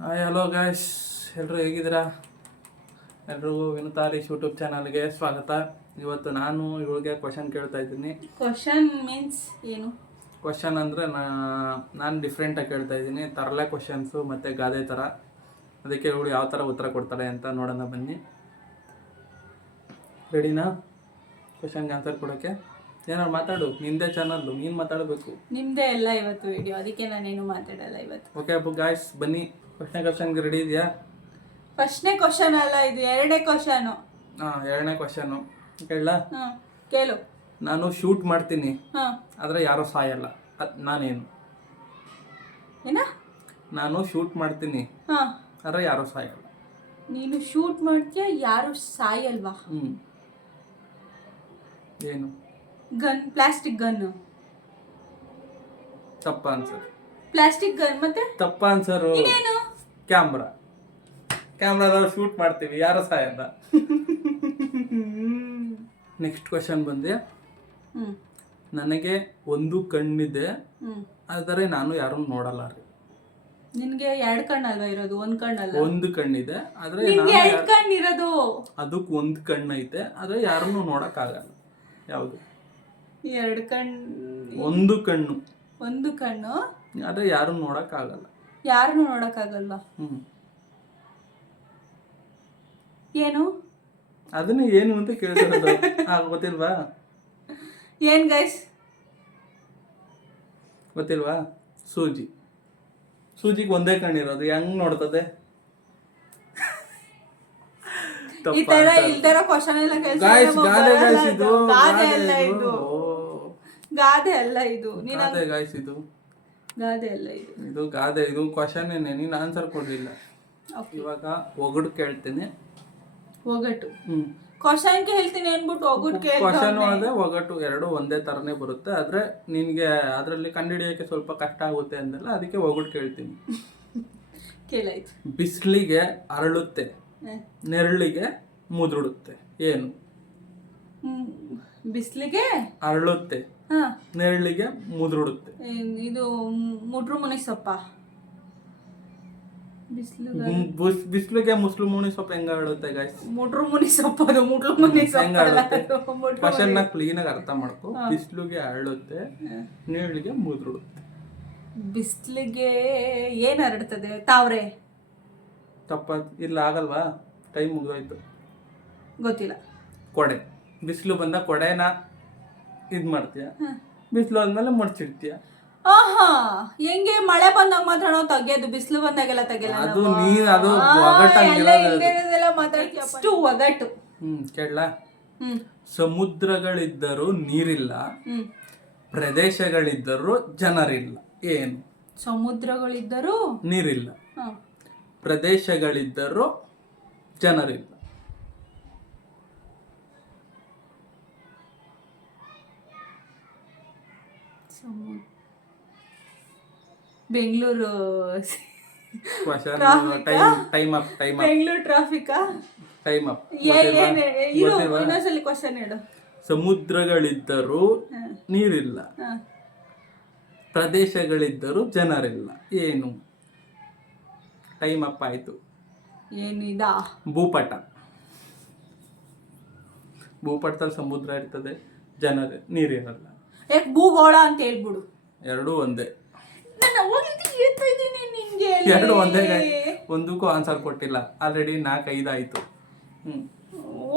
Hi hello guys, ಎಲ್ಲರೂ ಹೇಗಿದ್ದೀರಾ? ಎಲ್ರಿಗೂ ವಿನುತಾರೀಶ್ ಯೂಟ್ಯೂಬ್ ಚಾನಲ್ಗೆ ಸ್ವಾಗತ. ಇವತ್ತು ನಾನು ಇವಳಿಗೆ ಕ್ವಶನ್ ಕೇಳ್ತಾ ಇದ್ದೀನಿ. ಕ್ವಶನ್ ಮೀನ್ಸ್ ಏನು? ಕ್ವಶನ್ ಅಂದರೆ ನಾನು ಡಿಫ್ರೆಂಟಾಗಿ ಕೇಳ್ತಾ ಇದ್ದೀನಿ, ತರಲೆ ಕ್ವಶನ್ಸು ಮತ್ತು ಗಾದೆ ಥರ. ಅದಕ್ಕೆ ಇವಳು ಯಾವ ಥರ ಉತ್ತರ ಕೊಡ್ತಾಳೆ ಅಂತ ನೋಡೋಣ ಬನ್ನಿ. ರೆಡಿನಾ ಕ್ವಶನ್ಗೆ ಆನ್ಸರ್ ಕೊಡೋಕ್ಕೆ? ಏನಾದ್ರು ಮಾತಾಡು, ನಿಂದೇ ಚಾನಲ್ಲು, ನೀನು ಮಾತಾಡಬೇಕು. ನಿಮ್ದೇ ಎಲ್ಲ ಇವತ್ತು ವಿಡಿಯೋ, ಅದಕ್ಕೆ ನಾನೇನು ಮಾತಾಡಲ್ಲ ಇವತ್ತು. ಓಕೆ ಅಪ್ಪು ಗಾಯ್ಸ್, ಬನ್ನಿ. ಕ್ವಶನ್ಗೆ ರೆಡಿ ಇದೆಯಾ? ಫಸ್ಟ್ನೇ ಕ್ವಶನ್ ಅಲ್ಲ ಇದು, ಎರಡನೇ ಕ್ವಶನು. ಹಾಂ, ಎರಡನೇ ಕ್ವಶನು ಕೇಳ. ಹಾಂ ಕೇಳು. ನಾನು ಶೂಟ್ ಮಾಡ್ತೀನಿ, ಹಾಂ, ಆದರೆ ಯಾರೂ ಸಾಯಲ್ಲ, ನಾನೇನು? ಏನ? ನಾನು ಶೂಟ್ ಮಾಡ್ತೀನಿ, ಹಾಂ, ಆದರೆ ಯಾರೂ ಸಾಯಲ್ಲ. ನೀನು ಶೂಟ್ ಮಾಡ್ತೀಯ, ಯಾರು ಸಾಯಲ್ವಾ? ಏನು? Gun, plastic gun. ತಪ್ಪ ಆನ್ಸರ್. ಪ್ಲಾಸ್ಟಿಕ್ ಗನ್ ಮತ್ತೆ ತಪ್ಪ ಆನ್ಸರು. ಇನ್ನೇನು? ಕ್ಯಾಮ್ರಾದಲ್ಲಿ ಶೂಟ್ ಮಾಡ್ತೀವಿ, ಯಾರು ಸಾಯಲ್ಲ. ನೆಕ್ಸ್ಟ್ ಕ್ವಶನ್ ಬಂದೆ. ನನಗೆ ಒಂದು ಕಣ್ಣಿದೆ, ಆದರೆ ನಾನು ಯಾರನ್ನು ನೋಡಲ್ಲ ರೀ. ನಿನ್ಗೆ ಎರಡು ಕಣ್ಣಲ್ವಾ ಇರೋದು, ಒಂದ್ ಕಣ್ಣಲ್ಲ? ಒಂದು ಕಣ್ಣಿದೆ, ಆದ್ರೆ ಎರಡು ಕಣ್ಣಿರೋದು. ಅದಕ್ಕೆ ಒಂದು ಕಣ್ಣೈತೆ, ಆದ್ರೆ ಯಾರನ್ನು ನೋಡಕ್ ಆಗಲ್ಲ. ಯಾವುದು? ಎರಡು ಒಂದು ಕಣ್ಣು, ಒಂದು ಕಣ್ಣು, ಆದ್ರೆ ಯಾರು ನೋಡಕ್ ಆಗಲ್ಲ. ಯಾರನ್ನು ನೋಡಕ್ಕಾಗಲ್ವಾ? ಏನು? ಅದನ್ನ ಏನು ಅಂತ ಕೇಳ್ತಿರೋದು. ಗೊತ್ತಿಲ್ವಾ? ಏನ್ ಗೈಸ್ ಗೊತ್ತಿಲ್ವಾ? ಸೂಜಿಗೆ ಒಂದೇ ಕಣ್ಣಿರೋದು, ಹೆಂಗ್ ನೋಡ್ತದೆ? ಈ ತರ ಇಲ್ದಿರೋ ಕ್ವಶನ್ ಎಲ್ಲ ಗಾದೆ ಅಲ್ಲ ಇದು, ಗಾದೆ ಅಲ್ಲ ಇದು, ಗಾದೆ ಅಲ್ಲ ಇದು, ಇದು ಗಾದೆ. ಇದು ಕ್ವಶನ್ ಏನೇ, ನೀನು ಆನ್ಸರ್ ಕೊಡ್ಲಿಲ್ಲ. ಇವಾಗ ಒಗಟು ಕೇಳ್ತೀನಿ. ಒಗಟು ಕ್ವಶನ್ ಕೇಳ್ತೀನಿ ಅನ್ಬಿಟ್ಟು ಒಗಟು ಕ್ವಶನ್ ಅದೇ ಒಗಟು ಎರಡು ಒಂದೇ ತರನೇ ಬರುತ್ತೆ, ಆದ್ರೆ ನಿನ್ಗೆ ಅದರಲ್ಲಿ ಕಂಡುಹಿಡಿಯಕ್ಕೆ ಸ್ವಲ್ಪ ಕಷ್ಟ ಆಗುತ್ತೆ ಅಂದಲ್ಲ, ಅದಕ್ಕೆ ಒಗಟು ಕೇಳ್ತೀನಿ. ಕೇಳಾಯ್ತು. ಬಿಸಿಲಿಗೆ ಅರಳುತ್ತೆ, ನೆರಳಿಗೆ ಮುದುಡುತ್ತೆ, ಏನು? ಬಿಸಿಲಿಗೆ ಅರಳುತ್ತೆ, ನೆರಳಿಗೆ ಮುದುಡುತ್ತೆ. ಇದು ಮುಡ್ರು ಮುನಿ ಸೊಪ್ಪ. ಬಿಸಿಲಿಗೆ ಮುನಿ ಸೊಪ್ಪು ಹೆಂಗ ಅರಳುತ್ತೆ ಗಾಯ್ಸ್? ಮುಡ್ರು ಮುನಿ ಸೊಪ್ಪು, ಅದು ಮುಡ್ರು ಮುನಿ ಸೊಪ್ಪು. ಕ್ವಶನ್ ನ ಕ್ಲೀನ್ ಆಗಿ ಅರ್ಥ ಮಾಡ್ಕೊ. ಬಿಸಿಲಿಗೆ ಅರಳುತ್ತೆ, ನೆರಳಿಗೆ ಮುದುಡುತ್ತೆ. ಬಿಸಿಲಿಗೆ ಏನ್ ಹರಡ್ತದೆ? ತಾವ್ರೆ. ತಪ್ಪ ಇಲ್ಲ, ಆಗಲ್ವಾ? ಟೈಮ್ ಮುಗಿದೋಯ್ತು. ಗೊತ್ತಿಲ್ಲ. ಕೊಡೆ. ಬಿಸಿಲು ಬಂದ ಕೊಡೆನ ಇದ್ ಮಾಡ್ತೀಯ, ಬಿಸಿಲು ಆದ್ಮೇಲೆ ಮಡ್ಚಿಡ್ತೀಯ. ಆಹಾ, ಹೆಂಗೆ ಮಳೆ ಬಂದಾಗ ಮಾತ್ರ ನಾವು ತೆಗಿಯೋದು, ಬಿಸಿಲು ಬಂದಾಗೆಲ್ಲ ತೆಗಿಯಲ್ಲ. ಅದು ನೀನ್ ಅದು ಮಾತಾಡ್ತೀಯ ಒಗಟು. ಕೇಳಲ್ಲ. ಸಮುದ್ರಗಳಿದ್ದರೂ ನೀರಿಲ್ಲ, ಪ್ರದೇಶಗಳಿದ್ದರೂ ಜನರಿಲ್ಲ, ಏನು? ಸಮುದ್ರಗಳಿದ್ದರೂ ನೀರಿಲ್ಲ, ಪ್ರದೇಶಗಳಿದ್ದರೂ ಜನರಿಲ್ಲ. ಬೆಂಗಳೂರು ಬೆಂಗಳೂರು ಟ್ರಾಫಿಕಾ? Time up. ಇನ್ನೊಂದ್ಸಲಿ ಕ್ವಶನ್ ಹೇಳು. ಸಮುದ್ರಗಳಿದ್ದರೂ ನೀರಿಲ್ಲ, ಪ್ರದೇಶಗಳಿದ್ದರೂ ಜನರಿಲ್ಲ, ಏನು? ಟೈಮ್ ಅಪ್ ಆಯ್ತು. ಏನು ಇದಾ? ಭೂಪಟ. ಭೂಪಟದಲ್ಲಿ ಸಮುದ್ರ ಇರ್ತದೆ, ನೀರಿರಲ್ಲ. ಯಾಕೆ ಭೂಗೋಳ ಅಂತ ಹೇಳ್ಬಿಡು. ಎರಡೂ ಒಂದೇ. ನಿನ್ಗೆ ಎರಡು ಒಂದೇ. ಒಂದಕ್ಕೂ ಆನ್ಸರ್ ಕೊಟ್ಟಿಲ್ಲ, ಆಲ್ರೆಡಿ 4-5 ಆಯ್ತು.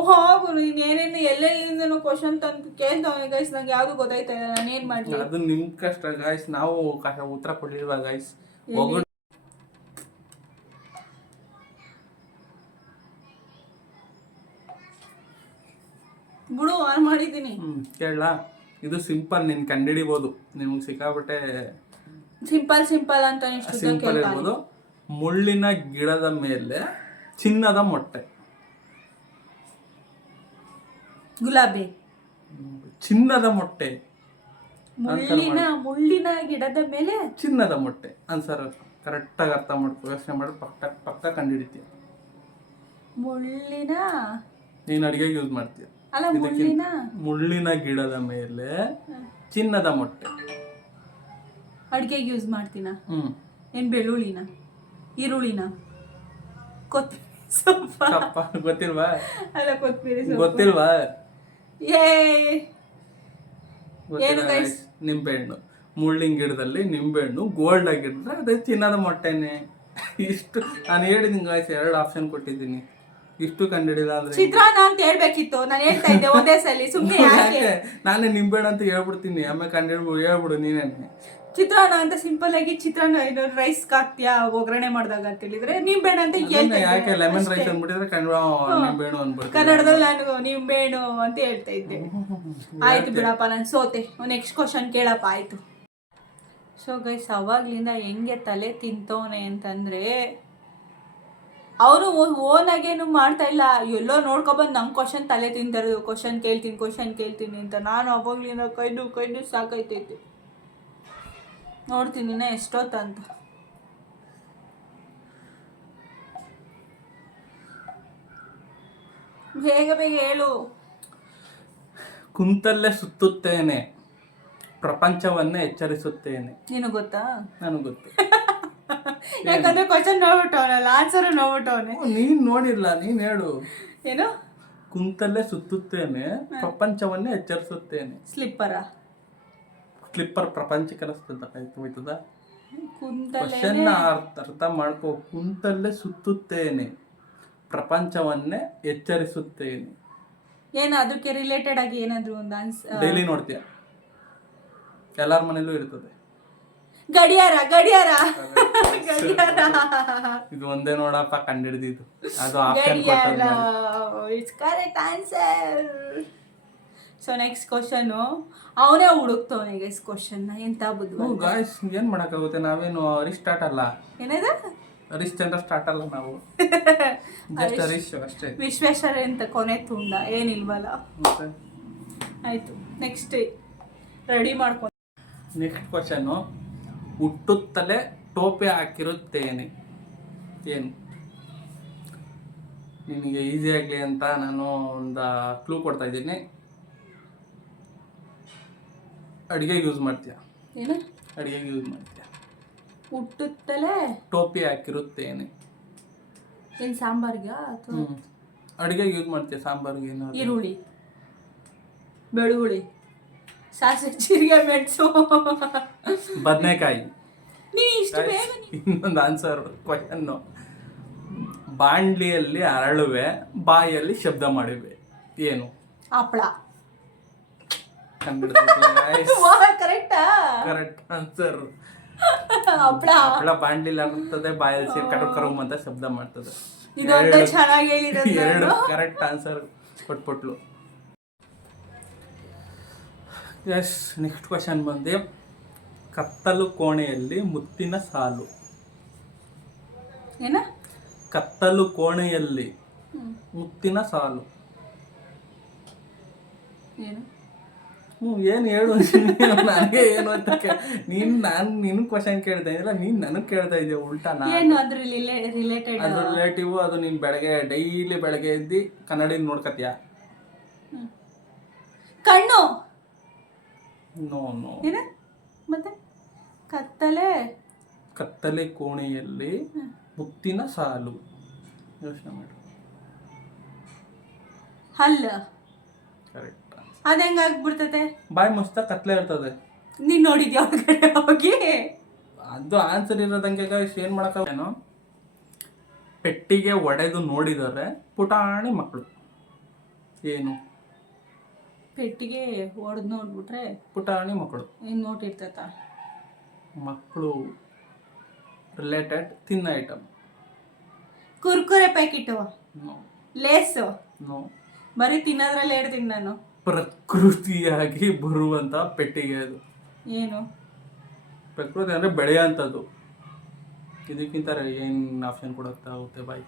ಹೋಗು, ನೀನ್ ಏನೇನು ಎಲ್ಲೆಲ್ಲಿಂದ ಕ್ವಶನ್ ತಂದು ಕೇಳ್ತಾವೆ ಗೈಸ್, ನಂಗೆ ಯಾವ್ದು ಗೊತ್ತಾಯ್ತಾ ಇಲ್ಲ, ನಾನು ಏನ್ ಮಾಡ್ಲಿ? ಅದು ನಿಮ್ ಕಷ್ಟ ಗಾಯ್ಸ್, ನಾವು ಉತ್ತರ ಕೊಡ್ಲಿಲ್ವಾ ಗಾಯ್ಸ್? ಬಿಡು, ಆನ್ ಮಾಡಿದ್ದೀನಿ. ಕೇಳ. ಇದು ಸಿಂಪಲ್, ನೀನ್ ಕಂಡಿಡಿಬಹುದು. ನಿಮ್ಗೆ ಸಿಕ್ಕಾಬಿಟ್ಟೆ ಸಿಂಪಲ್ ಅಂತ ಸಿಂಪಲ್ ಇರ್ಬೋದು. ಮುಳ್ಳಿನ ಗಿಡದ ಮೇಲೆ ಚಿನ್ನದ ಮೊಟ್ಟೆ. ಗುಲಾಬಿ. ಚಿನ್ನದ ಮೊಟ್ಟೆ. ಮುಳ್ಳಿನ ಗಿಡದ ಮೇಲೆ ಚಿನ್ನದ ಮೊಟ್ಟೆ. ಆನ್ಸರ್ ಕರೆಕ್ಟ್ ಆಗಿ ಅರ್ಥ ಮಾಡ್ಕೊ, ಯೋಚನೆ ಮಾಡಿ ಪಕ್ಕ ಕಂಡಿಡಿತೀಯ. ಮುಳ್ಳಿನ, ನೀನ್ ಅಡಿಗೆಗೆ ಯೂಸ್ ಮಾಡ್ತೀಯ. ಮುಳ್ಳಿನ ಗಿಡದ ಮೇಲೆ ಚಿನ್ನದ ಮೊಟ್ಟೆ. ಅಡಿಗೆಗೆ ಯೂಸ್ ಮಾಡ್ತೀನ? ಏನ್ ಬೆಳ್ಳುಳ್ಳಿನ? ಈರುಳ್ಳಿನ ಕೊತ್ತಂಬರಿ ಸೊಪ್ಪ ಸಪ್ಪ ಗೊತ್ತಿಲ್ವಾ? ಅಲ್ಲ ಕೊತ್ತಂಬರಿ ಸೊಪ್ಪು ಗೊತ್ತಿಲ್ವಾ? ಏ ಗೊತ್ತಿಲ್ಲ ಏನು guys? guys. ನಿಂಬೆಹಣ್ಣು, ಮುಳ್ಳಿನ ಗಿಡದಲ್ಲಿ ನಿಂಬೆಹಣ್ಣು ಗೋಲ್ಡ್ ಆಗಿದ್ರೆ ಅದೇ ಚಿನ್ನದ ಮೊಟ್ಟೆನೆ. ಇಷ್ಟು ನಾನು ಹೇಳಿದ್ದೀನಿ ಗಾಯ್ಸ್, 2 ಆಪ್ಷನ್ ಕೊಟ್ಟಿದ್ದೀನಿ. ಇಷ್ಟು ಕಂಡಿಡಿಲ್ಲ ಅಂದ್ರೆ ಚಿತ್ರಾನ್ನ ಅಂತ ಹೇಳ್ಬೇಕಿತ್ತು, ನಾನು ಹೇಳ್ತಾ ಇದ್ದೆ ಒಂದೇ ಸಲ, ಸುಮ್ಮನೆ ಯಾಕೆ? ನಾನೇ ನಿಂಬೆಹಣ್ಣು ಅಂತ ಹೇಳ್ಬಿಡ್ತೀನಿ, ಆಮೇಲೆ ಹೇಳ್ಬಿಡು ನೀನೇನೆ. ಚಿತ್ರಾನ್ನ ಅಂತ ಸಿಂಪಲ್ ಆಗಿ ಚಿತ್ರಾನ್ನ ಇದು ರೈಸ್ ಹಾಕ್ತಿಯಾ ಒಗ್ಗರಣೆ ಮಾಡಿದಾಗ ಅಂತ ಹೇಳಿದ್ರೆ ನಿಂಬೆಹಣ್ಣು ಅಂತ ಹೇಳ್ತಾ ಯಾಕೆ ಇದ್ದೆ ಲೆಮನ್ ಅಷ್ಟೇ. ರೈಸ್ ಅಂದ್ಬಿಟ್ಟಿದ್ರೆ ನಿಂಬೆಹಣ್ಣು ಅಂದ್ಬಿಡ್ತೀನಿ. ಕನ್ನಡದಲ್ಲಿ ನಾನು ನಿಂಬೆಹಣ್ಣು ಅಂತ ಹೇಳ್ತಾ ಇದ್ದೆ. ಆಯ್ತು ಬಿಡಪ್ಪ, ನಾನು ಸೋತೆ. ನೆಕ್ಸ್ಟ್ ಕ್ವಶನ್ ಕೇಳಪ್ಪ. ಆಯ್ತು. ಸೊ ಗೈಸ್, ಅವಾಗ್ಲಿಂದ ಹೆಂಗೆ ತಲೆ ತಿಂತವನೆ ಅಂತಂದ್ರೆ, ಅವನು ಓನಾಗೇನು ಮಾಡ್ತಾ ಇಲ್ಲ, ಎಲ್ಲೋ ನೋಡ್ಕೊಬಂದು ನಮ್ಮ ಕ್ವಶನ್ ತಲೆ ತಿಂತಾರೆ, ಕ್ವಶನ್ ಕೇಳ್ತೀನಿ ಅಂತ. ನಾನು ಅವಾಗ್ಲಿಂದ ಕೈದು ಸಾಕೈತೈತೆ. ನೋಡ್ತೀನಿ ಇನ್ನ ಎಷ್ಟೊತ್ತಂತ. ಬೇಗ ಹೇಳು. ಕುಂತಲ್ಲೇ ಸುತ್ತುತ್ತೇನೆ, ಪ್ರಪಂಚವನ್ನೇ ಎಚ್ಚರಿಸುತ್ತೇನೆ. ನಿನಗೆ ಗೊತ್ತಾ? ನನಗೆ ಗೊತ್ತು. ಯಾಕಂದ್ರೆ ಕ್ವಶನ್ ನೋಡ್ಬಿಟ್ಟವನಲ್ಲ, ಆನ್ಸರ್ ನೋಡ್ಬಿಟ್ಟವನೆ. ನೀನ್ ನೋಡಿಲ್ಲ, ನೀನ್ ಹೇಳು. ಏನು? ಕುಂತಲ್ಲೇ ಸುತ್ತುತ್ತೇನೆ, ಪ್ರಪಂಚವನ್ನೇ ಎಚ್ಚರಿಸುತ್ತೇನೆ. ಸ್ಲಿಪ್ಪರ್ ಪ್ರಪಂಚಕ್ಕೆ ಹೋಯ್ತದ. ಕ್ವಶನ್ ಅರ್ಥ ಮಾಡ್ಕೋ. ಕುಂತಲ್ಲೇ ಸುತ್ತುತ್ತೇನೆ, ಪ್ರಪಂಚವನ್ನೇ ಎಚ್ಚರಿಸುತ್ತೇನೆ. ಏನು ಅದಕ್ಕೆ ರಿಲೇಟೆಡ್ ಆಗಿ ಏನಾದ್ರು ಒಂದು ಆನ್ಸರ್? ಡೈಲಿ ನೋಡ್ತೀಯ, ಎಲ್ಲಾರ ಮನೇಲೂ ಇರ್ತದೆ. ಗಡಿಯಾರ. ಇದು ಒಂದೇ ನೋಡಪ್ಪ ಕಂಡಿಡ್ದಿದ್ದು, ಅದು ಗಡಿಯಾರ. It's correct answer. So next question ಅವನೇ ಹುಡುಕ್ತವನೆ ಗೈಸ್ ಕ್ವಶನ್. ಎಂತ ಬುದ್ಧಿ ಗಾಯ್ಸ್, ಏನ್ ಮಾಡಕ್ಕಾಗುತ್ತೆ, ನಾವೇನು ಅರಿಸ್ಟಾರ್ಟ್ ಅಲ್ಲ. ಏನದ? ಹರಿಶ್ಚಂದ್ರ ಸ್ಟಾರ್ಟ್ ಅಲ್ಲ ನಾವು, ಜಸ್ಟ್ ಹರೀಶ್ ಅಷ್ಟೇ. ವಿಶ್ವೇಶ್ವರ ಅಂತ ಕೊನೆ ತುಂಡ ಏನಿಲ್ವಲ್ಲ. ಆಯ್ತು, ನೆಕ್ಸ್ಟ್ ರೆಡಿ ಮಾಡ್ಕೊ. ನೆಕ್ಸ್ಟ್ ಕ್ವಶನ್, ಹುಟ್ಟುತ್ತಲೇ ಟೋಪಿ ಹಾಕಿರುತ್ತೇನೆ. ಏನು? ನಿನಗೆ ಈಸಿ ಆಗಲಿ ಅಂತ ನಾನು ಒಂದು ಕ್ಲೂ ಕೊಡ್ತಾ ಇದ್ದೀನಿ. ಅಡುಗೆಗೆ ಯೂಸ್ ಮಾಡ್ತೀಯ. ಏನು ಅಡುಗೆಗೆ ಯೂಸ್ ಮಾಡ್ತೀಯ? ಹುಟ್ಟುತ್ತಲೇ ಟೋಪಿ ಹಾಕಿರುತ್ತೇನೆ. ಏನು ಸಾಂಬಾರ್ಗ ಅಥವಾ ಅಡುಗೆಗೆ ಯೂಸ್ ಮಾಡ್ತೀಯ? ಸಾಂಬಾರ್ಗೆ ಏನು? ಈರುಳ್ಳಿ, ಬೆಳ್ಳುಳ್ಳಿ, ಸಾಸಿವೆ, ಜೀರಿಗೆ, ಮೆಣಸು, ಬದನೆಕಾಯಿ. ನೀನು ಇಷ್ಟು ಬೇಗ ಇನ್ನೊಂದು ಆನ್ಸರ್ ಕ್ವಶನ್ನು, ಬಾಂಡ್ಲಿಯಲ್ಲಿ ಅರಳುವೆ, ಬಾಯಲ್ಲಿ ಶಬ್ದ ಮಾಡಿವೆ. ಏನು? ಹಪ್ಪಳ. ಕರೆಕ್ಟಾ? Correct answer. ಹಪ್ಪಳ. ಹಪ್ಪಳ ಬಾಂಡ್ಲಿಲಿ ಅರಳುತ್ತದೆ, ಬಾಯಲ್ಲಿ ಸೇರಿ ಕರು ಅಂತ ಶಬ್ದ ಮಾಡ್ತದೆ. ಇದೊಂದು ಚೆನ್ನಾಗಿ ಹೇಳಿರೋದು. 2 ಕರೆಕ್ಟ್ ಆನ್ಸರ್ ಕೊಟ್ಬಿಟ್ಲು. ಎಸ್, ನೆಕ್ಸ್ಟ್ ಕ್ವಶನ್ ಬಂದು, ಕತ್ತಲು ಕೋಣೆಯಲ್ಲಿ ಮುತ್ತಿನ ಸಾಲು. ಏನ? ಕತ್ತಲು ಕೋಣೆಯಲ್ಲಿ ಮುತ್ತಿನ ಸಾಲು. ಏನು? ಏನು ಹೇಳು. ನನಗೆ ಏನು ಅಂತ ನಾನು ನಿನ್ ಕ್ವಶನ್ ಕೇಳ್ತಾ ಇದ್ದಿಲ್ಲ, ನೀನ್ ನನಗೆ ಕೇಳ್ತಾ ಇದೆಯಾ ಉಲ್ಟಾ. ಏನು ಅದ್ರ ರಿಲೇಟೆಡ್? ಅದ್ರ ರಿಲೇಟಿವ್. ಅದು ನೀನ್ ಡೈಲಿ ಬೆಳಗ್ಗೆ ಎದ್ದು ಕನ್ನಡಿ ನೋಡ್ಕತ್ತೀಯ? ಕಣ್ಣು. No no. ಏನ ಮತ್ತೆ? ಕತ್ತಲೆ ಕೋಣೆಯಲ್ಲಿ ಮುತ್ತಿನ ಸಾಲು. ಯೋಚನೆ ಮಾಡು. ಹಲ್ಲ. ಕರೆಕ್ಟ್. ಅದ ಹೆಂಗಾಗ್ಬಿಡ್ತದೆ? ಬಾಯಿ ಮುಚ್ತಾ ಕತ್ಲೆ ಇರ್ತದೆ. ನೀನ್ ನೋಡಿದ್ಯಾ ಹೊರಗಡೆ ಹೋಗಿ? ಅದು ಆನ್ಸರ್ ಇರೋದಂಗೆ ಏನ್ ಮಾಡಕ್ಕೇನು. ಪೆಟ್ಟಿಗೆ ಒಡೆದು ನೋಡಿದರೆ ಪುಟಾಣಿ ಮಕ್ಕಳು. ಏನು? ಪೆಟ್ಟಿಗೆ ಹೊಡೆದು ನೋಡ್ಬಿಟ್ರೆ ಪುಟಾಣಿ ಮಕ್ಕಳು. ಏನು ನೋಟ್ ಇರ್ತೈತ? ಮಕ್ಕಳು ರಿಲೇಟೆಡ್ ತಿನ್ನ ಐಟಮ್. ಕುರ್ಕುರೆ ಪ್ಯಾಕೆಟು, ನೋ ಲೇಸು. ನೋ. ಬರೀ ತಿನ್ನೋದ್ರಲ್ಲಿ ಹೇಳ್ತೀನಿ ನಾನು. ಪ್ರಕೃತಿಯಾಗಿ ಬರುವಂತ ಪೆಟ್ಟಿಗೆ ಅದು. ಏನು? ಪ್ರಕೃತಿ ಅಂದ್ರೆ ಬೆಳೆಯುವಂಥದ್ದು. ಇದಕ್ಕಿಂತ ಏನು ಆಪ್ಷನ್ ಕೊಡಕ್ತಾ ಹೋಗುತ್ತೆ ಬಾಯ್?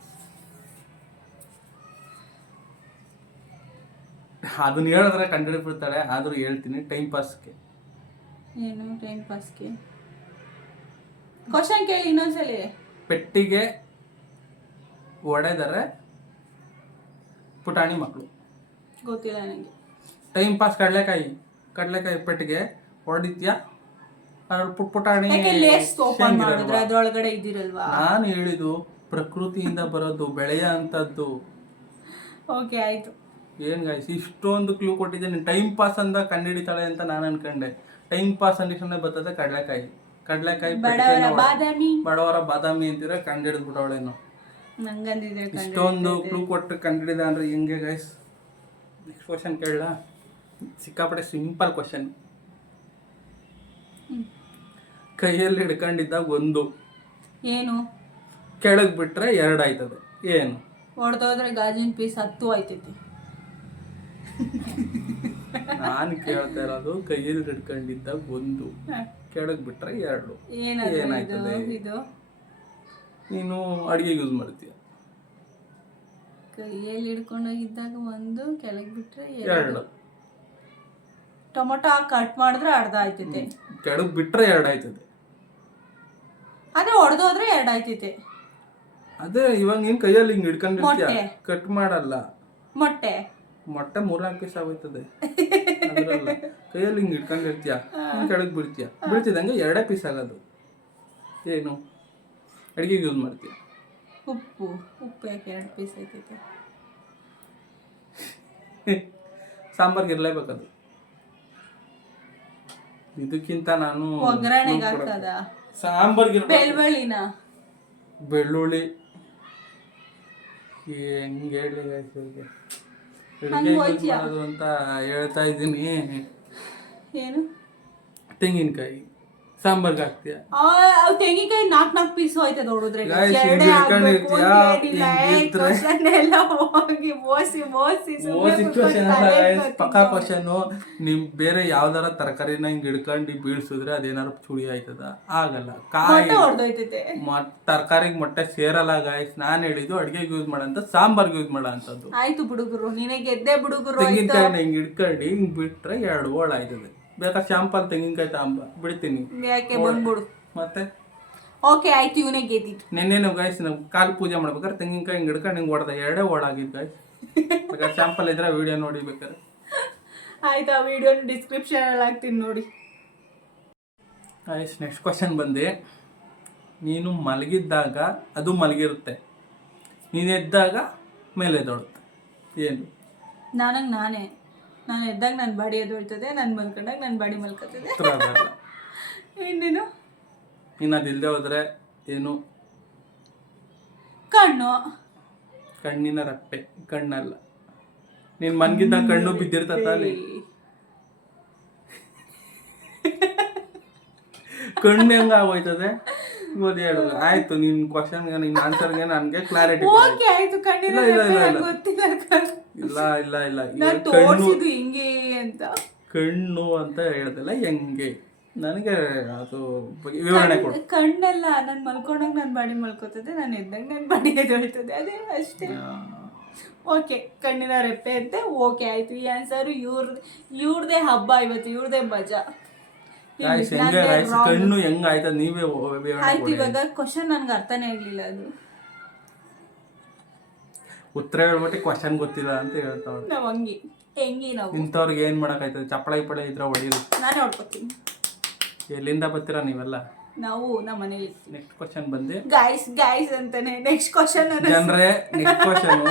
ಅದನ್ನ ಹೇಳಿದ್ರೆ ಕಂಡುಹಿಡಿದ್ಬಿಡ್ತಾಳೆ, ಆದ್ರೂ ಹೇಳ್ತೀನಿ ಟೈಮ್ ಪಾಸ್ಗೆ. ಏನು ಟೈಮ್ ಪಾಸ್ಗೆ? ಕ್ವಶನ್ ಕೇಳಿ ಇನ್ನೊಂದ್ಸಲಿ. ಪೆಟ್ಟಿಗೆ ಒಡೆದರೆ ಪುಟಾಣಿ ಮಕ್ಕಳು. ಗೊತ್ತಿಲ್ಲ ನನಗೆ. Time pass. ಕಡಲೆಕಾಯಿ ಪೆಟ್ಟಿಗೆ ಹೊಡಿತ್ಯಾ ಅದ್ರಲ್ಲಿ ಪುಟಾಣಿ ಯಾಕೆ ಲೇಸ್ ಓಪನ್ ಮಾಡಿದ್ರೆ ಅದ್ರೊಳಗಡೆ ಇದಿರಲ್ವಾ? ನಾನು ಹೇಳಿದ್ದು ಪ್ರಕೃತಿಯಿಂದ ಬರೋದು, ಬೆಳೆಯ ಅಂತದ್ದು. ಓಕೆ ಆಯ್ತು. ಏನ್ ಗಾಯ್ಸ್ ಇಷ್ಟೊಂದು ಕ್ಲೂ ಕೊಟ್ಟಿದ್ದೇನೆ. ಟೈಮ್ ಪಾಸ್ ಅಂತ ಕಂಡಿಡಿತಾಳೆ ಅಂತ ನಾನು ಅನ್ಕೊಂಡೆ. ಟೈಮ್ ಪಾಸ್ ಅಂದಿಕ್ಷಣ ಬರ್ತದೆ ಕಡಲೆಕಾಯಿ. ಬಡವರ ಬಾದಾಮಿ ಅಂತೀರ ಕಂಡಿಡಿದ್ಬಿಟ್ಟವಳೇನು. ಇಷ್ಟೊಂದು ಕ್ಲೂ ಕೊಟ್ಟು ಕಂಡಿಡಿದ ಅಂದ್ರೆ ಹೆಂಗೆ ಗೈಸ್? ನೆಕ್ಸ್ಟ್ ಕ್ವಶನ್ ಕೇಳಲ್ಲ? ಸಿಕ್ಕಾಪಟ್ಟೆ ಸಿಂಪಲ್ ಕ್ವಶನ್. ಕೈಯಲ್ಲಿ ಹಿಡ್ಕೊಂಡಿದ್ದಾಗ ಒಂದು ಏನು ಕೆಳಗ್ ಬಿಟ್ರೆ 2 ಆಯ್ತದೆ. ಏನು? ಹೊಡೆದೋದ್ರೆ ಗಾಜಿನ ಪೀಸ್ 10 ಆಯ್ತೈತಿ. ನಾನು ಕೇಳ್ತಾ ಇರೋದು ಕೈಯಲ್ಲಿ ಹಿಡ್ಕೊಂಡಿದ್ದಾಗ ಒಂದು, ಕೆಳಗ್ ಬಿಟ್ರೆ 2 ಏನಾಯ್ತದೆ? ನೀನು ಅಡಿಗೆ ಯೂಸ್ ಮಾಡ್ತೀಯ. ಕೈಯಲ್ಲಿ ಹಿಡ್ಕೊಂಡೋಗಿದ್ದಾಗ ಒಂದು, ಕೆಳಗ್ ಬಿಟ್ರೆ 2. ಟೊಮೊಟೊ ಕಟ್ ಮಾಡಿದ್ರೆ ಅರ್ಧ ಆಯ್ತೈತೆ. ಕೆಳಗ್ ಬಿಟ್ರೆ 2 ಆಯ್ತದೆ. ಅದೇ ಹೊಡೆದೋದ್ರೆ 2 ಆಯ್ತೈತೆ. ಅದೇ ಇವಾಗ ನೀನ್ ಕೈಯಲ್ಲಿ ಹಿಂಗ್ ಹಿಡ್ಕೊಂಡಿರ್ತೀಯ, ಕಟ್ ಮಾಡಲ್ಲ. ಮೊಟ್ಟೆ 3-4 ಪೀಸ್ ಆಗೋಯ್ತದೆ. ಕೈಯಲ್ಲಿ ಹಿಂಗ್ ಹಿಡ್ಕೊಂಡಿರ್ತೀಯ, ಕೆಳಗ್ ಬಿಡ್ತೀಯ, ಬೀಳ್ತಿದಂಗೆ 2 ಪೀಸ್ ಆಗೋದು. ಏನು ಅಡಿಗೆಗೆ ಯೂಸ್ ಮಾಡ್ತೀಯ? ಉಪ್ಪು ಯಾಕೆ 2 ಪೀಸ್ ಆಯ್ತೈತೆ? ಸಾಂಬಾರ್ಗೆ ಇರ್ಲೇಬೇಕದು. ಇದಕ್ಕಿಂತ ನಾನು ಒಗ್ಗರಣೆಗೆ ಹಾಕದ ಸಾಂಬಾರ್ಗೆ ಬೆಳ್ಳುಳ್ಳಿ ಹೆಂಗೆ ಹೇಳಿ ಮಾಡೋದು ಅಂತ ಹೇಳ್ತಾ ಇದ್ದೀನಿ. ಏನು? ತೆಂಗಿನಕಾಯಿ ಸಾಂಬಾರ್ಗೆ ಹಾಕ್ತೀಯ. ತೆಂಗಿನಕಾಯಿ 4 ಪೀಸ್ ಹೋಯ್ತದ ಹೊಡೆದ್ರೆ. ಪಕ್ಕಾ ಕ್ವಶನ್. ನಿಮ್ ಬೇರೆ ಯಾವ್ದಾರ ತರಕಾರಿನ ಹಿಂಗ್ ಹಿಡ್ಕೊಂಡು ಬೀಳ್ಸಿದ್ರೆ ಅದೇನಾರು ಚುಳಿ ಆಯ್ತದ? ಆಗಲ್ಲ. ಕಾಯಿ ತರಕಾರಿಗೆ ಮೊಟ್ಟೆ ಸೇರಲ್ಲ ಗಾಯ್ಸ್. ನಾನ್ ಹೇಳಿದ್ದು ಅಡ್ಗೆಗೆ ಯೂಸ್ ಮಾಡಂತ, ಸಾಂಬಾರ್ಗೆ ಯೂಸ್ ಮಾಡೋ ಅಂತದ್ದು. ಆಯ್ತು ಬಿಡುಗರು, ನಿನಗೆ ಗೆದ್ದೆ ಬಿಡುಗರು. ತೆಂಗಿನಕಾಯಿನ ಹಿಂಗ್ ಹಿಡ್ಕೊಂಡು ಹಿಂಗ್ ಬಿಟ್ರೆ 2 ಹೋಳ ಆಯ್ತದೆ. ಬೇಕಾದ್ರೆ ಶಾಂಪಲ್ ತೆಂಗಿನಕಾಯಿ ತಾಂಬ ಬಿಡ್ತೀನಿ. ಯಾಕೆ ಬಂದ್ಬಿಡು ಮತ್ತೆ. ಓಕೆ ಆಯ್ತು, ಇವನೇ ಗೆದ್ದಿದ್ದು. ನೆನ್ನೆನು ಗಾಯ್ಸ್ ನಾವು ಕಾಲು ಪೂಜೆ ಮಾಡ್ಬೇಕಾದ್ರೆ ತೆಂಗಿನಕಾಯಿ ಹಿಂಗ್ ಹಿಡ್ಕೊಂಡು ಹಿಂಗ್ ಹೊಡೆದ 2 ಓಡಾಗಿದ್ದು ಗಾಯ್ಸ್. ಬೇಕಾದ್ರೆ ಶಾಂಪಲ್ ಇದ್ರೆ ವಿಡಿಯೋ ನೋಡಿ ಬೇಕಾದ್ರೆ. ಆಯ್ತು, ಆ ವಿಡಿಯೋ ಡಿಸ್ಕ್ರಿಪ್ಷನ್ ಅಲ್ಲಿ ಹಾಕ್ತೀನಿ ನೋಡಿ. ಗಾಯ್ಸ್ ನೆಕ್ಸ್ಟ್ ಕ್ವಶನ್ ಬಂದೆ. ನೀನು ಮಲಗಿದ್ದಾಗ ಅದು ಮಲಗಿರುತ್ತೆ, ನೀನು ಎದ್ದಾಗ ಮೇಲೆ ಎದ್ದೋಳುತ್ತೆ. ಏನು? ನಾನು ಎದ್ದಾಗ ನನ್ನ ಬಾಡಿ ಎದ್ದೊಳ್ತದೆ, ನಾನು ಮಲ್ಕೊಂಡಾಗ ನನ್ನ ಬಾಡಿ ಮಲ್ಕೊತದೆ. ಇನ್ನೇನು? ಇನ್ನು ಅದಿಲ್ಲದೆ ಹೋದ್ರೆ ಏನು? ಕಣ್ಣಿನ ರಪ್ಪೆ. ಕಣ್ಣಲ್ಲ. ನೀನು ಮನ್ಗಿದ್ದಾಗ ಕಣ್ಣು ಬಿದ್ದಿರ್ತಲ್ಲಿ. ಕಣ್ಣು ಹೆಂಗ ಆಗೋಯ್ತದೆ? ಹೇಳು. ಆಯ್ತು, ನಿನ್ ಕ್ವಶನ್ಗೆ ನಿನ್ ಆನ್ಸರ್ಗೆ ನನಗೆ ಕ್ಲಾರಿಟಿ. ಇಲ್ಲ ಕಣ್ಣು ಅಂತ ಹೇಳ್ದಲ್ಲ, ಹೆಂಗೆ ನನಗೆ ಅದು ವಿವರಣೆ ಕೊಡು. ಕಣ್ಣಲ್ಲ, ನಾನು ಮಲ್ಕೊಂಡಾಗ ನನ್ನ ಬಾಡಿ ಮಲ್ಕೋತದೆ, ನಾನು ಎದ್ದಾಗ ನನ್ನ ಬಾಡಿ ಎದ್ದೊಳ್ತದೆ, ಅದೇ ಅಷ್ಟೇ. ಓಕೆ, ಕಣ್ಣಿನ ರೆಪ್ಪೆ ಅಂತೆ. ಓಕೆ ಆಯ್ತು, ಈ ಆನ್ಸರು ಇವ್ರದೇ ಹಬ್ಬ ಇವತ್ತು, ಇವ್ರದೇ ಮಜಾ. ಕಣ್ಣು ಹೆಂಗ ಆಯ್ತದ ನೀವೇ ಆಯ್ತು. ಇವಾಗ ಕ್ವಶನ್ ನನ್ಗೆ ಅರ್ಥನೇ ಆಗ್ಲಿಲ್ಲ. ಅದು ಉತ್ತರ ಹೇಳ್ಬಿಟ್ಟು ಕ್ವಶನ್ ಗೊತ್ತಿಲ್ಲ ಅಂತ ಹೇಳ್ತಾವ್ರೆ. ನಾವ್ ಹೆಂಗಿ ನಾವು ಇಂಥವ್ರಿಗೆ ಏನ್ ಮಾಡಕ್ ಆಯ್ತದೆ? ಚಪ್ಪಳ ಗಿಪ್ಪಳ ಇದ್ರೆ ಹೊಡಿಯೋದು. ನಾನೇ ಹೊಡ್ಕೊತೀನಿ. ಎಲ್ಲಿಂದ ಬರ್ತೀರಾ ನೀವೆಲ್ಲ? ನಾವು ನಮ್ಮ ಮನೇಲಿ. ನೆಕ್ಸ್ಟ್ ಕ್ವಶನ್ ಬಂದೆ. ಗೈಸ್ ಅಂತಾನೆ ನೆಕ್ಸ್ಟ್ ಕ್ವಶನ್. ಜನರೇ ನೆಕ್ಸ್ಟ್ ಕ್ವಶನ್.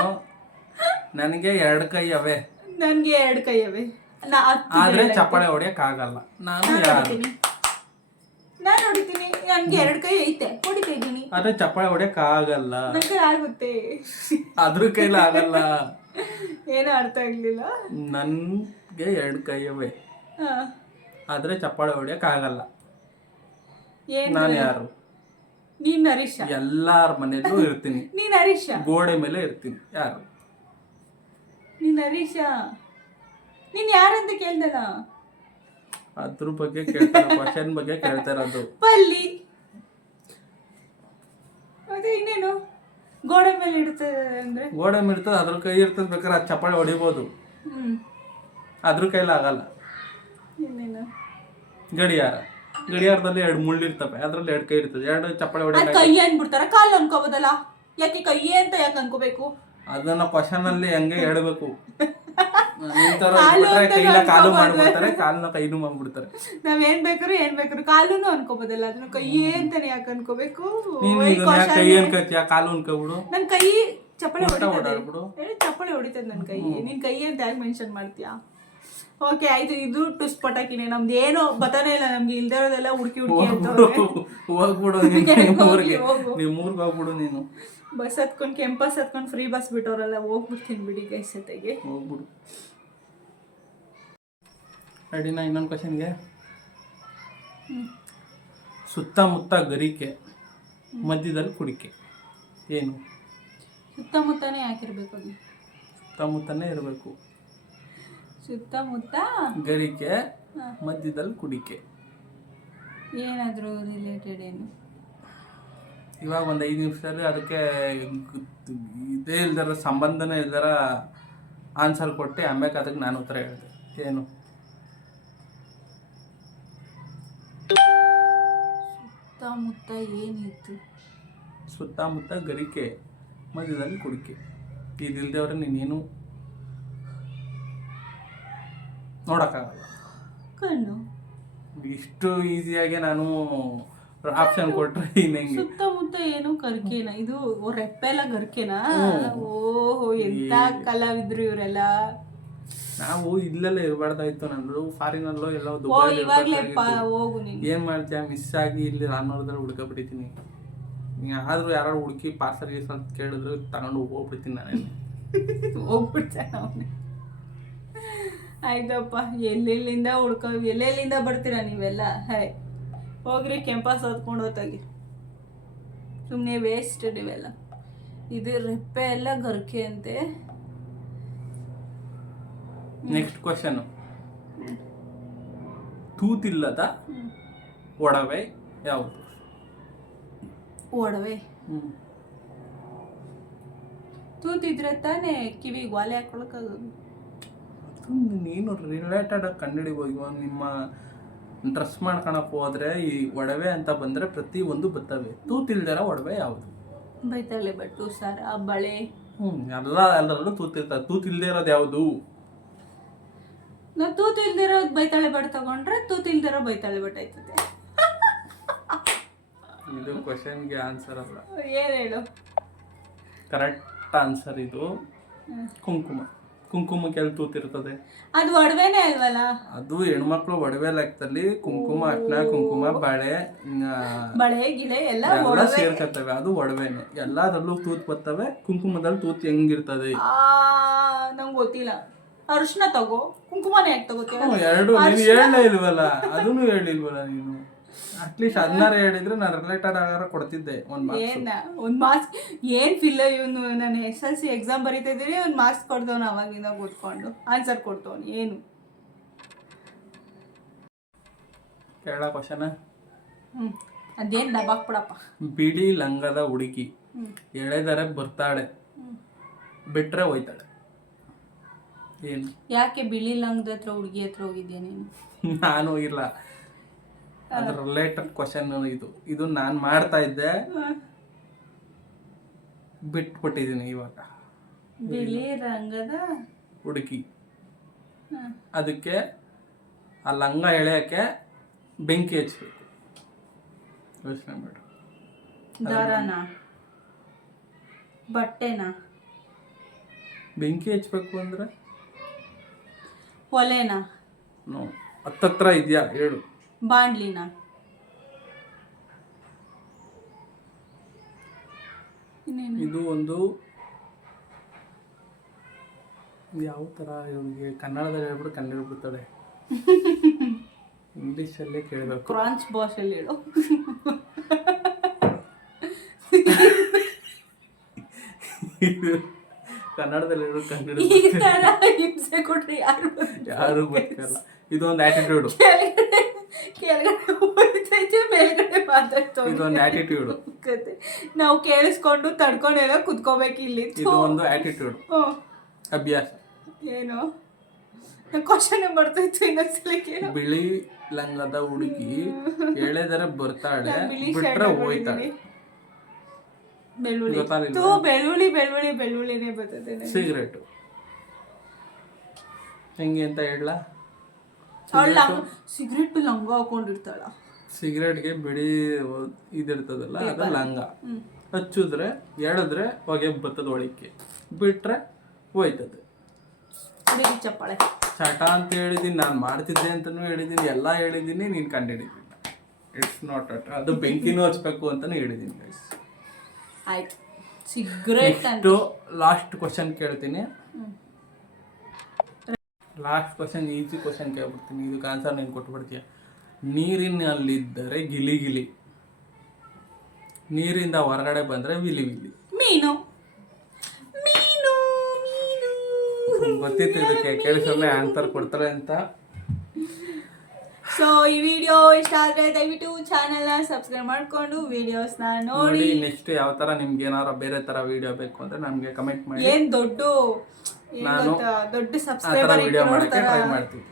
ನನಗೆ 2 ಕೈ ಅವೆ. ನನ್ಗೆ 2 ಕೈ ಅವೆ, ಆದ್ರೆ ಚಪ್ಪಾಳೆ ಹೊಡಿಯಕ್ ಆಗಲ್ಲ. ನಾನು ಹೊಡಿತೀನಿ. ನನ್ಗೆ 2 ಕೈ ಐತೆ, ಹೊಡಿತಾ ಇದ್ದೀನಿ. ಆದ್ರೆ ಚಪ್ಪಾಳೆ ಹೊಡಿಯಕ್ ಆಗಲ್ಲ. ನನಗೆ ಆಗುತ್ತೆ, ಅದ್ರ ಕೈಲ ಆಗಲ್ಲ. ಏನೋ ಅರ್ಥ ಆಗ್ಲಿಲ್ಲ. ನನ್ಗೆ 2 ಕೈ ಅವೆ, ಆದ್ರೆ ಚಪ್ಪಾಳೆ ಹೊಡಿಯಕ್ ಆಗಲ್ಲ. ನಾನು ಯಾರು? ನೀನ್ ಹರೀಶ. ಎಲ್ಲಾರ ಮನೆಯಲ್ಲೂ ಇರ್ತೀನಿ. ನೀನ್ ಹರೀಶ. ಗೋಡೆ ಮೇಲೆ ಇರ್ತೀನಿ. ಯಾರು? ನೀನ್ ಹರೀಶ. ನೀನ್ ಯಾರಂತ ಕೇಳ್ದಲ್ಲ? ಅದ್ರ ಬಗ್ಗೆ ಕೇಳ್ತಾರ, ಕ್ವಶನ್ ಬಗ್ಗೆ ಕೇಳ್ತಾ ಇರೋದು. ಪಲ್ಲಿ. ಮತ್ತೆ ಇನ್ನೇನು? ಗೋಡೆ ಮೇಲೆ ಇಡ್ತದೆ ಅಂದ್ರೆ? ಗೋಡೆ ಮೇಲೆ ಇರ್ತದೆ, ಅದ್ರ ಕೈ ಇರ್ತದೆ, ಬೇಕಾದ್ರೆ ಅದು ಚಪ್ಪಾಳೆ ಹೊಡಿಬೋದು. ಅದ್ರ ಕೈಲಿ ಆಗಲ್ಲ. ಇನ್ನೇನು? ಗಡಿಯಾರದಲ್ಲಿ 2 ಮುಳ್ಳು ಇರ್ತವೆ, ಅದ್ರಲ್ಲಿ 2 ಕೈ ಇರ್ತದೆ. 2 ಚಪ್ಪಾಳೆ ಹೊಡಿ. ಕೈ ಅನ್ಬಿಡ್ತಾರ, ಕಾಲು ಅನ್ಕೋಬೋದಲ್ಲ? ಯಾಕೆ ಕೈ ಅಂತ ಯಾಕೆ ಅನ್ಕೋಬೇಕು? ಅದನ್ನ ಕ್ವಶನ್ ಅಲ್ಲಿ ಹೆಂಗೆ ಹೇಳ್ಬೇಕು. ನಿಂತರ ಕಾಲು ಅಂತ ಕೈಲ ಕಾಲು ಅನ್ಕೋಬಾರ್ದು. ಮಾಡ್ಬಿಡ್ತಾರೆ, ಕಾಲ್ನ ಕೈನು ಮಾಡ್ಬಿಡ್ತಾರೆ. ನಾವ್ ಏನ್ ಬೇಕಾದ್ರು ಕಾಲೂನು ಅನ್ಕೋಬೋದಲ್ಲ, ಅದನ್ನ ಕೈ ಅಂತಾನೆ ಯಾಕೆ ಅನ್ಕೋಬೇಕು? ನೀನು ಇದನ್ನ ಯಾಕೆ ಕೈ ಅನ್ಕೋತೀಯ, ಕಾಲು ಅನ್ಕೋಬಿಡು. ನನ್ ಕೈ ಚಪ್ಪಳೆ ಹೊಡಿತದೆ, ಓಡಾಡ್ಬಿಡು. ಚಪ್ಪಳೆ ಹೊಡಿತದೆ ನನ್ ಕೈ. ನಿನ್ ಕೈ ಅಂತ ಯಾಕೆ ಮೆನ್ಷನ್ ಮಾಡ್ತೀಯಾ? ಓಕೆ ಆಯ್ತು, ಇದು ಟುಸ್ ಪಟಾಕಿನೇ. ನಮ್ದು ಏನೋ ಬತಾನೆ ಇಲ್ಲ, ನಮ್ಗೆ ಇಲ್ದೇ ಇರೋದೆಲ್ಲ ಹುಡುಕಿ ಅಂತ. ಹೋಗ್ಬಿಡು ಊರಿಗೆ, ನೀವು ಊರ್ಗೆ ಹೋಗ್ಬಿಡು. ನೀನು ಬಸ್ ಹತ್ಕೊಂಡು ಕೆಂಪಸ್ ಹತ್ಕೊಂಡು ಫ್ರೀ ಬಸ್ ಬಿಟ್ಟವ್ರಲ್ಲ, ಹೋಗ್ಬಿಡ್ತೀನಿ ಬಿಡಿ ಗೈಸ್ ಜೊತೆಗೆ. ಹೋಗ್ಬಿಡು. ರೆಡಿನಾ? ಇನ್ನೊಂದು ಕ್ವಶನ್ಗೆ. ಸುತ್ತಮುತ್ತ ಗರಿಕೆ, ಮಧ್ಯದಲ್ಲಿ ಕುಡಿಕೆ, ಏನು? ಸುತ್ತಮುತ್ತನೇ ಯಾಕಿರ್ಬೇಕು ಅದು? ಸುತ್ತಮುತ್ತನೇ ಇರಬೇಕು. ಸುತ್ತಮುತ್ತ ಗರಿಕೆ, ಮಧ್ಯದಲ್ಲಿ ಕುಡಿಕೆ. ಏನಾದರೂ ರಿಲೇಟೆಡ್ ಏನು? ಇವಾಗ ಒಂದು 5 ನಿಮಿಷದಲ್ಲಿ ಅದಕ್ಕೆ ಇದೇ ಇಲ್ದಾರ, ಸಂಬಂಧನೇ ಇಲ್ದಾರ ಆನ್ಸರ್ ಕೊಟ್ಟು ಆಮೇಲೆ ಅದಕ್ಕೆ ನಾನು ಉತ್ತರ ಹೇಳಿದೆ. ಏನು? ಸುತ್ತಮುತ್ತ ಏನಿತ್ತು? ಸುತ್ತಮುತ್ತ ಗರಿಕೆ, ಮಧ್ಯದಲ್ಲಿ ಕುಡಿಕೆ. ಇದಿಲ್ದೇವ್ರೆ ನೀನೇನು ನೋಡೋಕ್ಕಾಗಲ್ಲ. ಕಣ್ಣು. ಇಷ್ಟು ಈಸಿಯಾಗಿ ನಾನು ಆಪ್ಷನ್ ಕೊಟ್ರೆ ಇನ್ನೆಂಗೆ? ಸುತ್ತಮುತ್ತ ಏನು ಗರ್ಕೆನಾ? ಇದು ರೆಪ್ಪೆಲ್ಲ ಗರ್ಕೆನಾ? ಓಹೋ, ಎಂತ ಕಲಾವಿದ್ರು ಇವರೆಲ್ಲ. ನಾವು ಇಲ್ಲೆಲ್ಲ ಇರಬಾರ್ದಾಯ್ತು. ನಾನು ಫಾರಿನಲ್ಲೋ ಎಲ್ಲೋ ಹೋಗು ನೀನು. ಏನ್ ಮಾಡ್ತೀಯ, ಮಿಸ್ ಆಗಿ ಇಲ್ಲಿ ರಾನ್ನೋರದಲ್ಲಿ ಹುಡ್ಕೊಬಿಟ್ಟಿದ್ದೀನಿ. ಆದ್ರೂ ಯಾರು ಹುಡುಕಿ ಪಾರ್ಸಲ್ ಗೀಸಲ್ ಅಂತ ಕೇಳಿದ್ರು ತಗೊಂಡು ಹೋಗ್ಬಿಡ್ತೀನಿ ನಾನೇ. ಹೋಗ್ಬಿಡ್ತಾನೆ ಅವನೇ. ಆಯ್ತಪ್ಪ, ಎಲ್ಲೆಲ್ಲಿಂದ ಬರ್ತೀರಾ ನೀವೆಲ್ಲ? ಹಾಯ್ ಹೋಗ್ರಿ, ಕೆಂಪಸ್ ಹೊತ್ಕೊಂಡು ಹೋತಾಗಿ. ಸುಮ್ಮನೆ ವೇಸ್ಟ್ ನೀವೆಲ್ಲ. ಇದು ರೆಪ್ಪೆ ಎಲ್ಲ ಗರ್ಕೆ ಅಂತೆ. Next question. ತೂತಿಲ್ಲದ ಒಡವೆ ಯಾವುದು? ಒಡವೆ ತೂತಿದ್ರೆ ತಾನೇ ಕಿವಿಗೆ ವಾಲೆ ಹಾಕೊಳಕ್ಕಾಗೋದು. ನೀನು ರಿಲೇಟೆಡ್ ಆಗಿ ಕಂಡುಹಿಡಿಬೋದು. ಇವಾಗ ನಿಮ್ಮ ಡ್ರೆಸ್ ಮಾಡ್ಕೊಳಕ್ ಹೋದ್ರೆ ಈ ಒಡವೆ ಅಂತ ಬಂದ್ರೆ ಪ್ರತಿ ಒಂದು ಬರ್ತವೆ. ತೂತಿಲ್ದಿರ ಒಡವೆ ಯಾವುದು? ಬೈತಾಳೆ ಬಟ್ಟು, ಸರ, ಬಳೆ. ಎಲ್ಲರಲ್ಲೂ ತೂತಿರ್ತಾರೆ. ತೂತಿಲ್ದೇ ಇರೋದು ಯಾವುದು? ನಾವು ತೂತು ಇಲ್ದಿರೋದು ಬೈತಾಳೆ ಬಟ್ ತಗೊಂಡ್ರೆ ತೂತಿಲ್ದಿರೋ ಬೈತಾಳೆ ಬಟ್ ಆಯ್ತದೆ. ಇದು ಕ್ವಶನ್ಗೆ ಆನ್ಸರ್ ಅಲ್ಲ. ಏನ್ ಹೇಳು? ಕರೆಕ್ಟ್ ಆನ್ಸರ್ ಇದು ಕುಂಕುಮ. ಕುಂಕುಮಕ್ಕೆ ಎಲ್ಲಿ ತೂತಿರ್ತದೆ? ಅದು ಒಡವೆನೇ ಅಲ್ವಲ್ಲ? ಅದು ಹೆಣ್ಮಕ್ಳು ಒಡವೆ ಲೆಕ್ಕದಲ್ಲಿ ಕುಂಕುಮ, ಅರ್ಶಿನ, ಕುಂಕುಮ, ಬಳೆ ಗಿಳೆ ಎಲ್ಲ ಸೇರ್ಕತ್ತವೆ. ಅದು ಒಡವೆನೆ. ಎಲ್ಲದರಲ್ಲೂ ತೂತ್ ಬರ್ತವೆ. ಕುಂಕುಮದಲ್ಲಿ ತೂತ್ ಹೆಂಗಿರ್ತದೆ? ನಂಗೆ ಗೊತ್ತಿಲ್ಲ. ಅರ್ಶಿನ ತಗೋ, ಕುಂಕುಮನೇ ಯಾಕೆ ತಗೋತೀಯ? ಎರಡು ನೀನು ಹೇಳಲೇ ಇಲ್ವಲ್ಲ, ಅದನ್ನು ಹೇಳಿಲ್ವಲ್ಲ ನೀನು. ಅಟ್ಲೀಸ್ಟ್ 16 ಹೇಳಿದ್ರೆ ನಾನು ರಿಲೇಟೆಡ್ ಆಗಾರ ಕೊಡ್ತಿದ್ದೆ. ಒಂದು ಮಾರ್ಕ್ಸ್ ಏನ್ ಫಿಲ್. ಇವನು ನಾನು SSLC ಎಕ್ಸಾಮ್ ಬರೀತಾ ಇದ್ದೀನಿ, ಒಂದು ಮಾರ್ಕ್ಸ್ ಕೊಡ್ತವನು ಅವಾಗಿಂದ ಕೂತ್ಕೊಂಡು ಆನ್ಸರ್ ಕೊಡ್ತವನು. ಏನು ಕೇಳ ಕ್ವಶನ್? ಅದೇನು ದಬಾಕ್ಬಿಡಪ್ಪ. ಬಿಳಿ ಲಂಗದ ಹುಡುಗಿ ಎಳೆದರೆ ಬರ್ತಾಳೆ, ಬಿಟ್ರೆ ಹೋಯ್ತಾಳೆ, ಏನು? ಯಾಕೆ ಬಿಳಿ ಲಂಗದ ಹತ್ರ ಹುಡುಗಿ ಹತ್ರ ಹೋಗಿದ್ಯಾ ನೀನು? ನಾನು ಇಲ್ಲ, ಅದ್ರ ರಿಲೇಟೆಡ್ ಕ್ವಶನ್ ಇದು ನಾನು ಮಾಡ್ತಾ ಇದ್ದೆ, ಬಿಟ್ಬಿಟ್ಟಿದ್ದೀನಿ ಇವಾಗ. ಬಿಳಿ ರಂಗದ ಹುಡುಗಿ, ಅದಕ್ಕೆ ಆ ಲಂಗ ಎಳೆಯಕ್ಕೆ ಬೆಂಕಿ ಹಚ್ಬೇಕು. ಯೋಚನೆ ಮಾಡು. ದಾರನ, ಬಟ್ಟೆನ ಬೆಂಕಿ ಹಚ್ಬೇಕು ಅಂದ್ರೆ ಒಲೆನ? ನೋ, ಹತ್ತತ್ರ ಇದೆಯಾ ಹೇಳು. ಬಾಂಡ್ಲಿನ? ಇದು ಒಂದು ಯಾವ ಥರ ಇವನಿಗೆ ಕನ್ನಡದಲ್ಲಿ ಹೇಳ್ಬಿಟ್ಟು ಕನ್ನಡ ಹೇಳ್ಬಿಡ್ತಾಳೆ. ಇಂಗ್ಲೀಷಲ್ಲೇ ಕೇಳಬೇಕು. ಫ್ರಾನ್ಸ್ ಭಾಷೆಯಲ್ಲಿ ಹೇಳು. ಕನ್ನಡದಲ್ಲಿ ಹೇಳು, ಕನ್ನಡ ಹಿಂಸೆ ಕೊಟ್ರೆ ಯಾರು ಗೊತ್ತಿಲ್ಲ. ಇದೊಂದು ಆಟಿಟ್ಯೂಡ್. ಮೇಲ್ಗಡೆ ಮಾತಾಡ್ತಾ ಇದೊಂದು ಆಟಿಟ್ಯೂಡ್. ನಾವು ಕೇಳಿಸ್ಕೊಂಡು ತಡ್ಕೊಂಡೆಲ್ಲ ಕುತ್ಕೋಬೇಕು ಇಲ್ಲಿ. ಇದು ಒಂದು ಆಟಿಟ್ಯೂಡ್, ಅಭ್ಯಾಸ. ಏನು ಕ್ವಶನ್ ಬರ್ತೈತು ಇನ್ನೊಂದ್ಸಲ ಕೇಳು. ಬಿಳಿ ಲಂಗದ ಹುಡುಗಿ ಎಳೆದರೆ ಬರ್ತಾಳೆ, ಬಿಟ್ರೆ ಹೋಯ್ತಾಳೆ. ಬೆಳ್ಳುಳ್ಳಿ ಗೊತ್ತಾಗ್ಲಿಲ್ಲ? ತೂ ಬೆಳ್ಳುಳ್ಳಿನೇ ಬರ್ತದೆ ನನಗೆ. ಸಿಗರೇಟು ಹೆಂಗೆ ಅಂತ ಹೇಳ? ಅವಳು ಸಿಗರೇಟ್ ಲಂಗ ಹಾಕೊಂಡಿರ್ತಾಳ. ಸಿಗರೇಟ್ಗೆ ಬಿಡಿ ಇದಿರ್ತದಲ್ಲ ಅದು ಲಂಗ. ಹಚ್ಚಿದ್ರೆ ಎಳೆದ್ರೆ ಹೊಗೆ ಬರ್ತದ ಒಳಕ್ಕೆ, ಬಿಟ್ರೆ ಹೋಯ್ತದೆ. ಚಪ್ಪಾಳೆ ಚಟ ಅಂತ ಹೇಳಿದೀನಿ, ನಾನು ಮಾಡ್ತಿದ್ದೆ ಅಂತಲೂ ಹೇಳಿದ್ದೀನಿ, ಎಲ್ಲ ಹೇಳಿದ್ದೀನಿ, ನೀನು ಕಂಡುಹಿಡಿದಿಲ್ಲ. It's not at. ಅದು ಬೆಂಕಿನೂ ಹಚ್ಬೇಕು ಅಂತಲೂ ಹೇಳಿದ್ದೀನಿ ಗೈಸ್. ಆಯ್ತು ಸಿಗರೇಟ್ ನೆಕ್ಸ್ಟು ಲಾಸ್ಟ್ ಕ್ವಶನ್ ಕೇಳ್ತೀನಿ. ಲಾಸ್ಟ್ ಕ್ವಶನ್ ಈಸಿ ಕ್ವಶನ್ ಕೇಳ್ಬಿಡ್ತೀನಿ, ಇದಕ್ಕೆ ಆನ್ಸರ್ ನೀನು ಕೊಟ್ಬಿಡ್ತೀಯ. ನೀರಿನಲ್ಲಿದ್ದರೆ ಗಿಲಿ ಗಿಲಿ, ನೀರಿಂದ ಹೊರಗಡೆ ಬಂದರೆ ವಿಲಿ ವಿಲಿ. ಮೀನು. ಗೊತ್ತಿತ್ತು ಇದಕ್ಕೆ, ಕೇಳಿಸೋನೆ ಆನ್ಸರ್ ಕೊಡ್ತಾರೆ ಅಂತ. ಸೊ ಈ ವಿಡಿಯೋ ಇಷ್ಟ ಆದರೆ ದಯವಿಟ್ಟು ಚಾನಲ್ನ ಸಬ್ಸ್ಕ್ರೈಬ್ ಮಾಡಿಕೊಂಡು ವಿಡಿಯೋಸ್ನ ನೋಡಿ. ನೆಕ್ಸ್ಟ್ ಯಾವ ಥರ ನಿಮ್ಗೆ ಏನಾರ ಬೇರೆ ಥರ ವಿಡಿಯೋ ಬೇಕು ಅಂದರೆ ನಮಗೆ ಕಮೆಂಟ್ ಮಾಡಿ. ಏನು ದೊಡ್ಡ ಸಬ್ಸ್ಕ್ರೈಬರ್ ವಿಡಿಯೋ ಮಾಡೋಕ್ಕೆ ಟ್ರೈ ಮಾಡ್ತೀವಿ.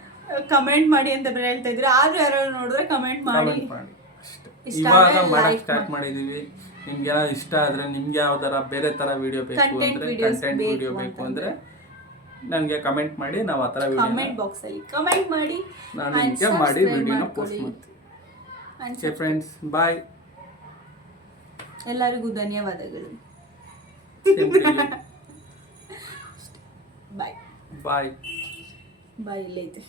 ಕಮೆಂಟ್ ಮಾಡಿ ಅಂತ ಹೇಳ್ತಾ ಇದ್ರು, ಆದ್ರೂ ಯಾರು ನೋಡಿದ್ರೆ ಕಮೆಂಟ್ ಮಾಡಿ ಅಷ್ಟೇ. ಇವಾಗ ಮಾಡಕ್ಕೆ ಸ್ಟಾರ್ಟ್ ಮಾಡಿದೀವಿ. ನಿಮ್ಗೆ ಏನಾದ್ರು ಇಷ್ಟ ಆದರೆ, ನಿಮ್ಗೆ ಯಾವ್ದಾರ ಬೇರೆ ಥರ ವಿಡಿಯೋ ಬೇಕು ಅಂದರೆ, ಕಂಟೆಂಟ್ ವಿಡಿಯೋ ಬೇಕು ಅಂದರೆ ನನಗೆ ಕಮೆಂಟ್ ಮಾಡಿ, ನಾವು ಆ ಥರ ಕಮೆಂಟ್ ಬಾಕ್ಸಲ್ಲಿ ಕಮೆಂಟ್ ಮಾಡಿ ನಾನು ನಿಮಗೆ ಮಾಡಿ ವಿಡಿಯೋನ ಪೋಸ್ಟ್ ಮಾಡ್ತೀನಿ. ಫ್ರೆಂಡ್ಸ್ ಬಾಯ್, ಎಲ್ಲರಿಗೂ ಧನ್ಯವಾದಗಳು. ಬಾಯ್ ಬಾಯ್. ಬಾಯ್ ಇಲ್ಲೈತೆ.